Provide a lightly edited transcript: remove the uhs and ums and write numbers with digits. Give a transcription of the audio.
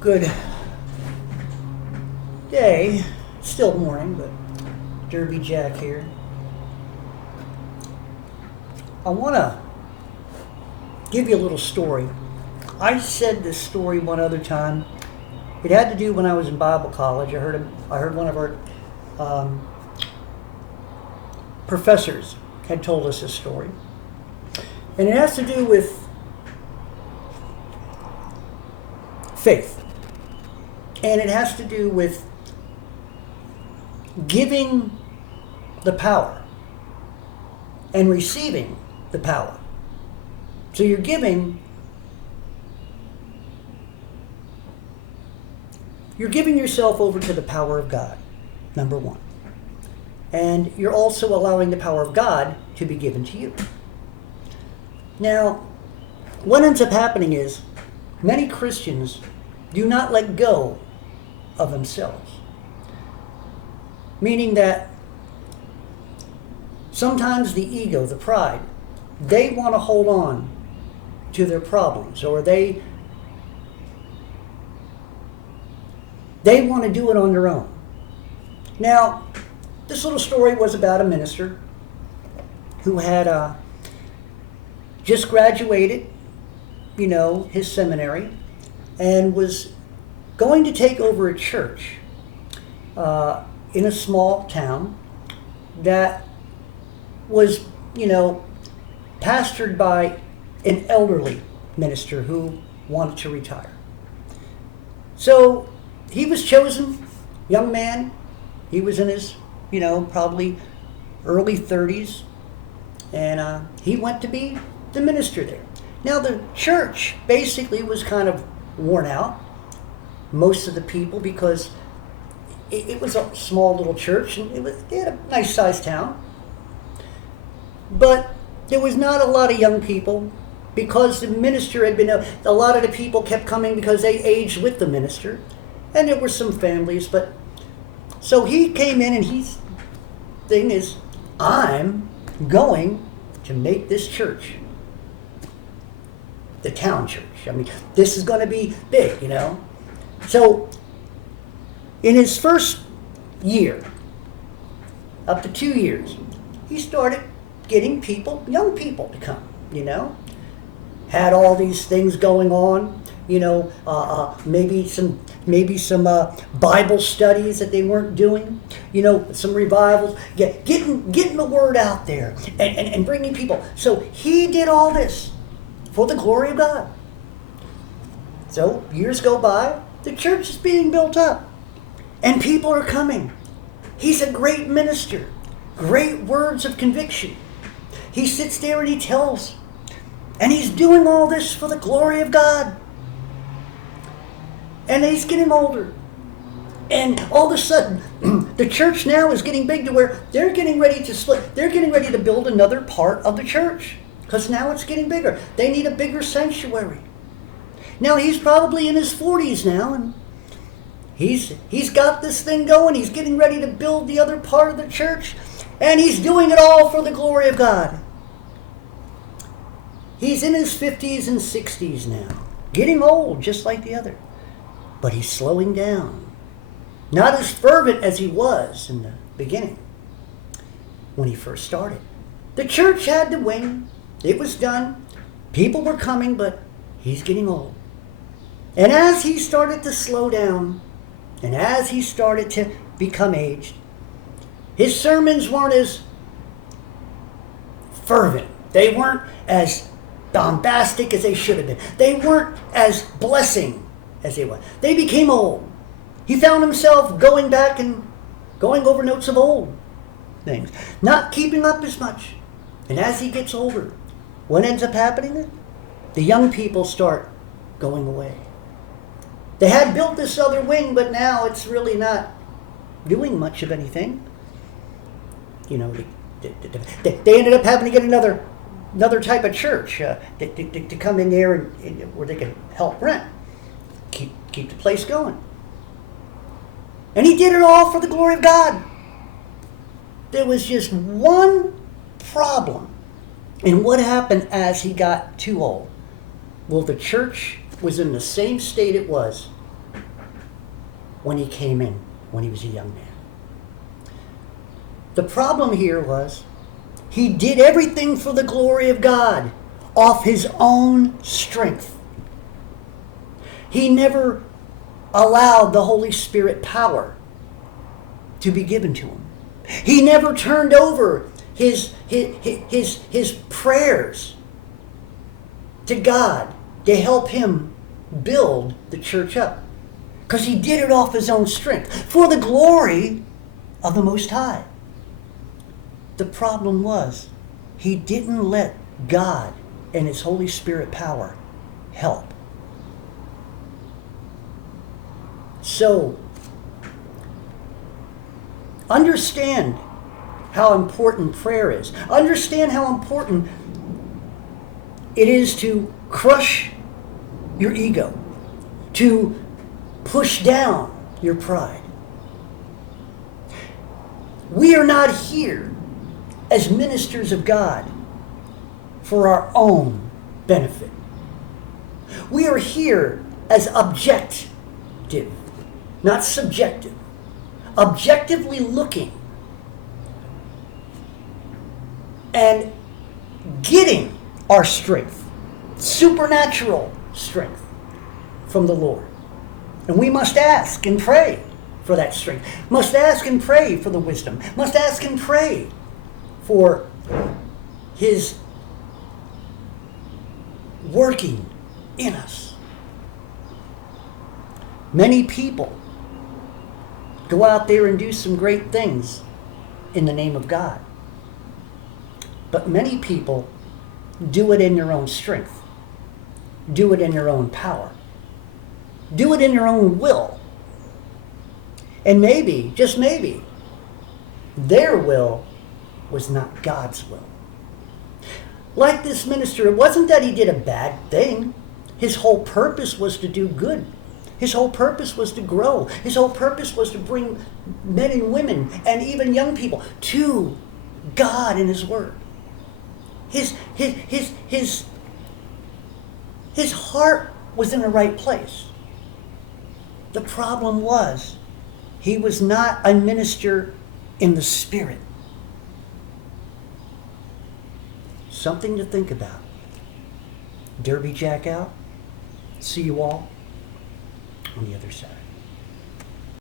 Good day. Still morning, but Derby Jack here. I want to give you a little story. I said this story one other time. It had to do when I was in Bible college. I heard one of our professors had told us this story, and it has to do with faith, and it has to do with giving the power and receiving the power. So you're giving yourself over to the power of God, number one. And you're also allowing the power of God to be given to you. Now, what ends up happening is many Christians do not let go of themselves. Meaning that sometimes the ego, the pride, they want to hold on to their problems, or they want to do it on their own. Now, this little story was about a minister who had just graduated, his seminary, and was going to take over a church in a small town that was, pastored by an elderly minister who wanted to retire. So he was chosen, young man. He was in his, probably early 30s, and he went to be the minister there. Now the church basically was kind of worn out, most of the people, because it was a small little church, and they had a nice sized town. But there was not a lot of young people, because the minister had been, a lot of the people kept coming because they aged with the minister, and there were some families. But so he came in, and his thing is, I'm going to make this church the town church. I mean, this is going to be big, So in his first year, up to 2 years, he started getting young people to come, Had all these things going on, maybe some Bible studies that they weren't doing, some revivals, getting the word out there and bringing people. So he did all this for the glory of God. So years go by, the church is being built up, and people are coming. He's a great minister, great words of conviction. He sits there and he tells, and he's doing all this for the glory of God. And he's getting older. And all of a sudden, the church now is getting big to where they're getting ready to split. They're getting ready to build another part of the church, because now it's getting bigger. They need a bigger sanctuary. Now he's probably in his 40s now, and he's got this thing going. He's getting ready to build the other part of the church, and he's doing it all for the glory of God. He's in his 50s and 60s now, getting old just like the other. But he's slowing down. Not as fervent as he was in the beginning, when he first started. The church had the wing. It was done. People were coming, but he's getting old. And as he started to slow down, and as he started to become aged, his sermons weren't as fervent. They weren't as bombastic as they should have been. They weren't as blessing as they were. They became old. He found himself going back and going over notes of old things, not keeping up as much. And as he gets older, what ends up happening? The young people start going away. They had built this other wing, but now it's really not doing much of anything. They ended up having to get another type of church to come in there and where they could help rent, keep the place going. And he did it all for the glory of God. There was just one problem. And what happened as he got too old? Well, the church was in the same state it was when he came in, when he was a young man. The problem here was he did everything for the glory of God off his own strength. He never allowed the Holy Spirit power to be given to him. He never turned over his prayers to God to help him build the church up. Because he did it off his own strength for the glory of the Most High. The problem was he didn't let God and his Holy Spirit power help. So, understand how important prayer is. Understand how important it is to crush your ego, to push down your pride. We are not here as ministers of God for our own benefit. We are here as objective, not subjective. Objectively looking and getting our strength, supernatural strength from the Lord. And we must ask and pray for that strength. Must ask and pray for the wisdom. Must ask and pray for his working in us. Many people go out there and do some great things in the name of God. But many people do it in their own strength. Do it in their own power. Do it in their own will. And maybe, just maybe, their will was not God's will. Like this minister, it wasn't that he did a bad thing. His whole purpose was to do good. His whole purpose was to grow. His whole purpose was to bring men and women and even young people to God and his word. His heart was in the right place. The problem was he was not a minister in the Spirit. Something to think about. Derby Jack out. See you all on the other side.